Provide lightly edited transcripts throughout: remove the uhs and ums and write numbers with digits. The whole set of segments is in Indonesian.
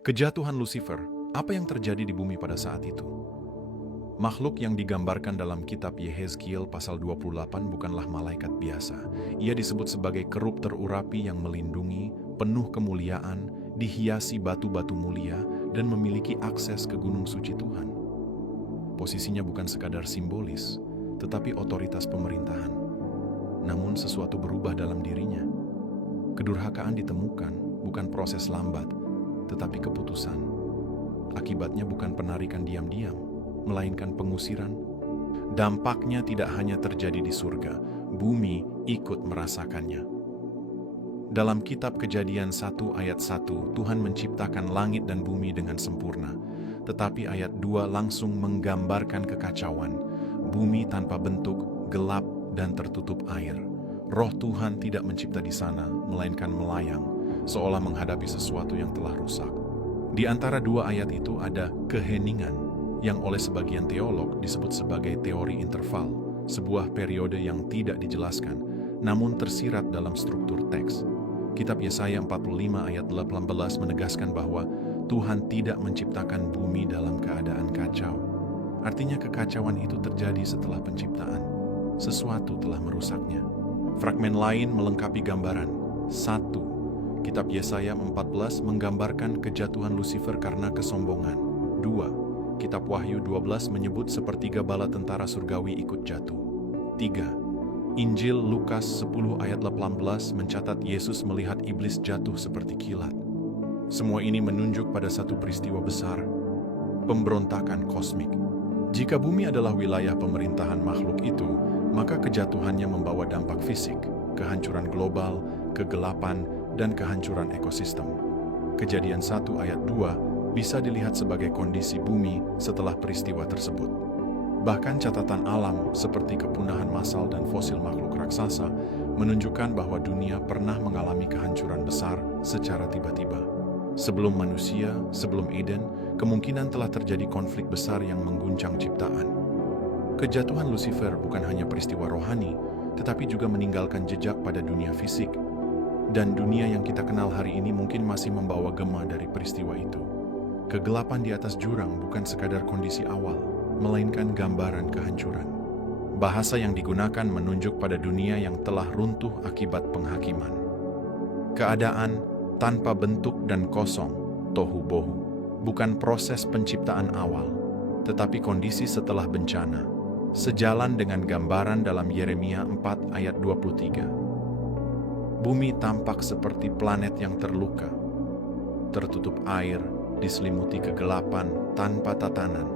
Kejatuhan Lucifer, apa yang terjadi di bumi pada saat itu? Makhluk yang digambarkan dalam kitab Yehezkiel pasal 28 bukanlah malaikat biasa. Ia disebut sebagai kerub terurapi yang melindungi, penuh kemuliaan, dihiasi batu-batu mulia, dan memiliki akses ke gunung suci Tuhan. Posisinya bukan sekadar simbolis, tetapi otoritas pemerintahan. Namun sesuatu berubah dalam dirinya. Kedurhakaan ditemukan, bukan proses lambat, tetapi keputusan. Akibatnya bukan penarikan diam-diam, melainkan pengusiran. Dampaknya tidak hanya terjadi di surga, bumi ikut merasakannya. Dalam kitab Kejadian 1 ayat 1, Tuhan menciptakan langit dan bumi dengan sempurna. Tetapi ayat 2 langsung menggambarkan kekacauan. Bumi tanpa bentuk, gelap, dan tertutup air. Roh Tuhan tidak mencipta di sana, melainkan melayang, seolah menghadapi sesuatu yang telah rusak. Di antara dua ayat itu ada keheningan, yang oleh sebagian teolog disebut sebagai teori interval, sebuah periode yang tidak dijelaskan, namun tersirat dalam struktur teks. Kitab Yesaya 45 ayat 18 menegaskan bahwa Tuhan tidak menciptakan bumi dalam keadaan kacau. Artinya kekacauan itu terjadi setelah penciptaan. Sesuatu telah merusaknya. Fragmen lain melengkapi gambaran. 1. Kitab Yesaya 14 menggambarkan kejatuhan Lucifer karena kesombongan. 2. Kitab Wahyu 12 menyebut sepertiga bala tentara surgawi ikut jatuh. 3. Injil Lukas 10 ayat 18 mencatat Yesus melihat iblis jatuh seperti kilat. Semua ini menunjuk pada satu peristiwa besar, pemberontakan kosmik. Jika bumi adalah wilayah pemerintahan makhluk itu, maka kejatuhannya membawa dampak fisik, kehancuran global, kegelapan, dan kehancuran ekosistem. Kejadian 1 ayat 2 bisa dilihat sebagai kondisi bumi setelah peristiwa tersebut. Bahkan catatan alam seperti kepunahan massal dan fosil makhluk raksasa menunjukkan bahwa dunia pernah mengalami kehancuran besar secara tiba-tiba. Sebelum manusia, sebelum Eden, kemungkinan telah terjadi konflik besar yang mengguncang ciptaan. Kejatuhan Lucifer bukan hanya peristiwa rohani, tetapi juga meninggalkan jejak pada dunia fisik. Dan dunia yang kita kenal hari ini mungkin masih membawa gema dari peristiwa itu. Kegelapan di atas jurang bukan sekadar kondisi awal, melainkan gambaran kehancuran. Bahasa yang digunakan menunjuk pada dunia yang telah runtuh akibat penghakiman. Keadaan tanpa bentuk dan kosong, tohu bohu, bukan proses penciptaan awal, tetapi kondisi setelah bencana, sejalan dengan gambaran dalam Yeremia 4 ayat 23. Bumi tampak seperti planet yang terluka, tertutup air, diselimuti kegelapan tanpa tatanan.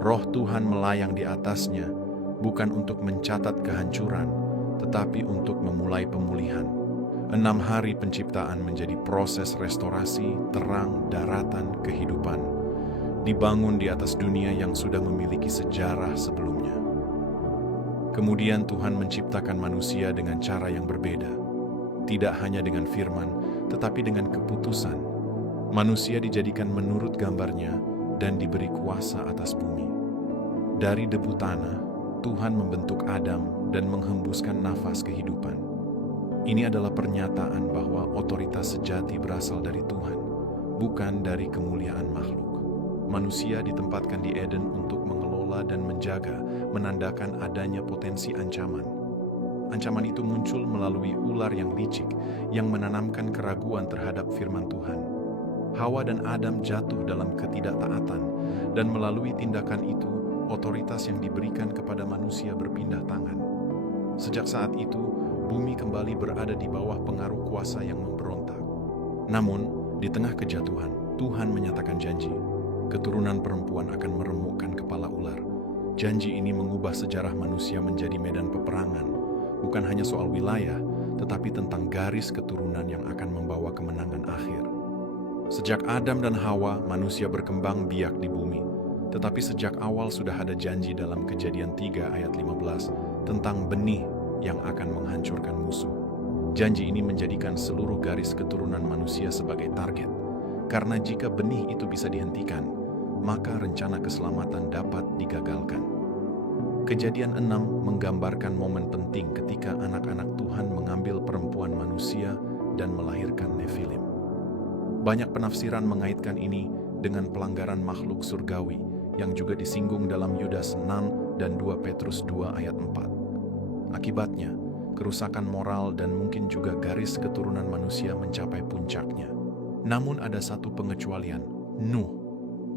Roh Tuhan melayang di atasnya, bukan untuk mencatat kehancuran, tetapi untuk memulai pemulihan. 6 hari penciptaan menjadi proses restorasi, terang, daratan, kehidupan. Dibangun di atas dunia yang sudah memiliki sejarah sebelumnya. Kemudian Tuhan menciptakan manusia dengan cara yang berbeda. Tidak hanya dengan firman, tetapi dengan keputusan. Manusia dijadikan menurut gambarnya dan diberi kuasa atas bumi. Dari debu tanah, Tuhan membentuk Adam dan menghembuskan nafas kehidupan. Ini adalah pernyataan bahwa otoritas sejati berasal dari Tuhan, bukan dari kemuliaan makhluk. Manusia ditempatkan di Eden untuk mengelola dan menjaga, menandakan adanya potensi ancaman. Ancaman itu muncul melalui ular yang licik, yang menanamkan keraguan terhadap firman Tuhan. Hawa dan Adam jatuh dalam ketidaktaatan, dan melalui tindakan itu, otoritas yang diberikan kepada manusia berpindah tangan. Sejak saat itu, bumi kembali berada di bawah pengaruh kuasa yang memberontak. Namun, di tengah kejatuhan, Tuhan menyatakan janji. Keturunan perempuan akan meremukkan kepala ular. Janji ini mengubah sejarah manusia menjadi medan peperangan. Bukan hanya soal wilayah, tetapi tentang garis keturunan yang akan membawa kemenangan akhir. Sejak Adam dan Hawa, manusia berkembang biak di bumi. Tetapi sejak awal sudah ada janji dalam Kejadian 3 ayat 15 tentang benih yang akan menghancurkan musuh. Janji ini menjadikan seluruh garis keturunan manusia sebagai target. Karena jika benih itu bisa dihentikan, maka rencana keselamatan dapat digagalkan. Kejadian 6 menggambarkan momen penting ketika anak-anak Tuhan mengambil perempuan manusia dan melahirkan Nephilim. Banyak penafsiran mengaitkan ini dengan pelanggaran makhluk surgawi yang juga disinggung dalam Yudas 6 dan 2 Petrus 2 ayat 4. Akibatnya, kerusakan moral dan mungkin juga garis keturunan manusia mencapai puncaknya. Namun ada satu pengecualian, Nuh.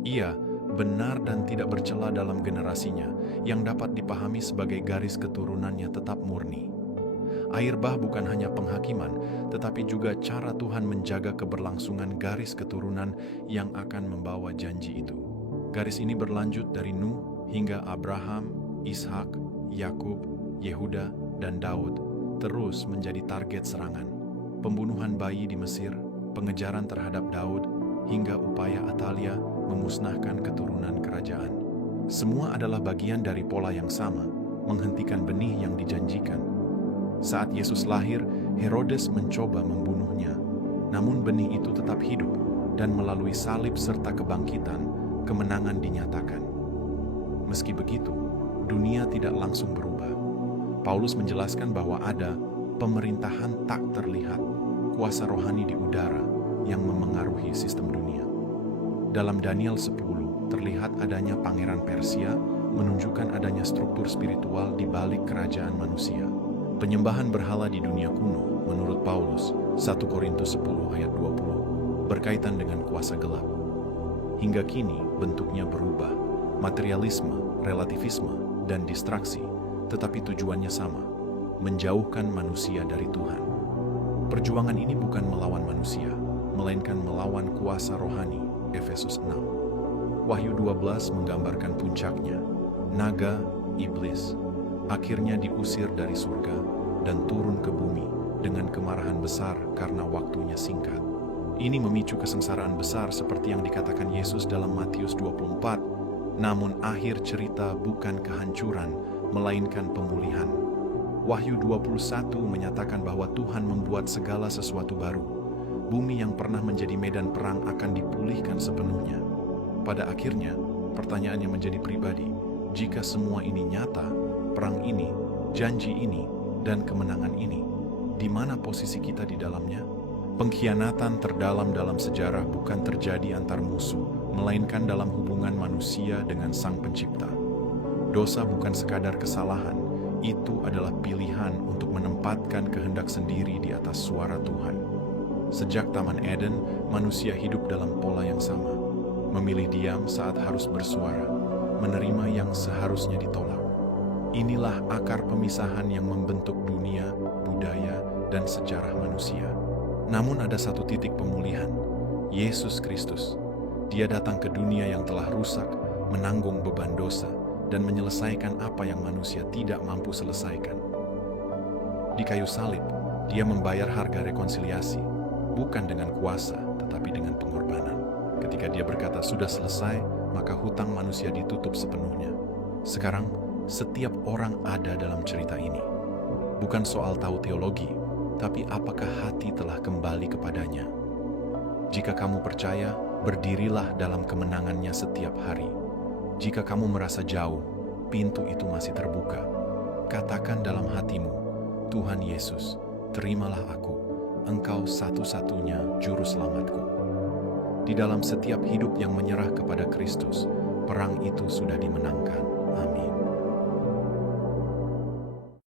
Ia benar dan tidak bercela dalam generasinya, yang dapat dipahami sebagai garis keturunannya tetap murni. Air bah bukan hanya penghakiman, tetapi juga cara Tuhan menjaga keberlangsungan garis keturunan yang akan membawa janji itu. Garis ini berlanjut dari Nuh hingga Abraham, Ishak, Yakub, Yehuda, dan Daud, terus menjadi target serangan. Pembunuhan bayi di Mesir, pengejaran terhadap Daud, hingga upaya Atalia memusnahkan keturunan kerajaan. Semua adalah bagian dari pola yang sama, menghentikan benih yang dijanjikan. Saat Yesus lahir, Herodes mencoba membunuhnya. Namun benih itu tetap hidup, dan melalui salib serta kebangkitan, kemenangan dinyatakan. Meski begitu, dunia tidak langsung berubah. Paulus menjelaskan bahwa ada pemerintahan tak terlihat, kuasa rohani di udara yang memengaruhi sistem dunia. Dalam Daniel 10, terlihat adanya pangeran Persia, menunjukkan adanya struktur spiritual di balik kerajaan manusia. Penyembahan berhala di dunia kuno, menurut Paulus, 1 Korintus 10 ayat 20, berkaitan dengan kuasa gelap. Hingga kini bentuknya berubah, materialisme, relativisme, dan distraksi, tetapi tujuannya sama, menjauhkan manusia dari Tuhan. Perjuangan ini bukan melawan manusia, melainkan melawan kuasa rohani, Efesus 6. Wahyu 12 menggambarkan puncaknya, naga, iblis, akhirnya diusir dari surga dan turun ke bumi dengan kemarahan besar karena waktunya singkat. Ini memicu kesengsaraan besar seperti yang dikatakan Yesus dalam Matius 24, namun akhir cerita bukan kehancuran, melainkan pemulihan. Wahyu 21 menyatakan bahwa Tuhan membuat segala sesuatu baru. Bumi yang pernah menjadi medan perang akan dipulihkan sepenuhnya. Pada akhirnya, pertanyaannya menjadi pribadi. Jika semua ini nyata, perang ini, janji ini, dan kemenangan ini, di mana posisi kita di dalamnya? Pengkhianatan terdalam dalam sejarah bukan terjadi antar musuh, melainkan dalam hubungan manusia dengan Sang Pencipta. Dosa bukan sekadar kesalahan, itu adalah pilihan untuk menempatkan kehendak sendiri di atas suara Tuhan. Sejak Taman Eden, manusia hidup dalam pola yang sama, memilih diam saat harus bersuara, menerima yang seharusnya ditolak. Inilah akar pemisahan yang membentuk dunia, budaya, dan sejarah manusia. Namun ada satu titik pemulihan, Yesus Kristus. Dia datang ke dunia yang telah rusak, menanggung beban dosa, dan menyelesaikan apa yang manusia tidak mampu selesaikan. Di kayu salib, dia membayar harga rekonsiliasi, bukan dengan kuasa, tetapi dengan pengorbanan. Ketika dia berkata, "Sudah selesai," maka hutang manusia ditutup sepenuhnya. Sekarang, setiap orang ada dalam cerita ini. Bukan soal tahu teologi, tapi apakah hati telah kembali kepadanya. Jika kamu percaya, berdirilah dalam kemenangannya setiap hari. Jika kamu merasa jauh, pintu itu masih terbuka. Katakan dalam hatimu, "Tuhan Yesus, terimalah aku. Engkau satu-satunya juru selamatku." Di dalam setiap hidup yang menyerah kepada Kristus, perang itu sudah dimenangkan. Amin.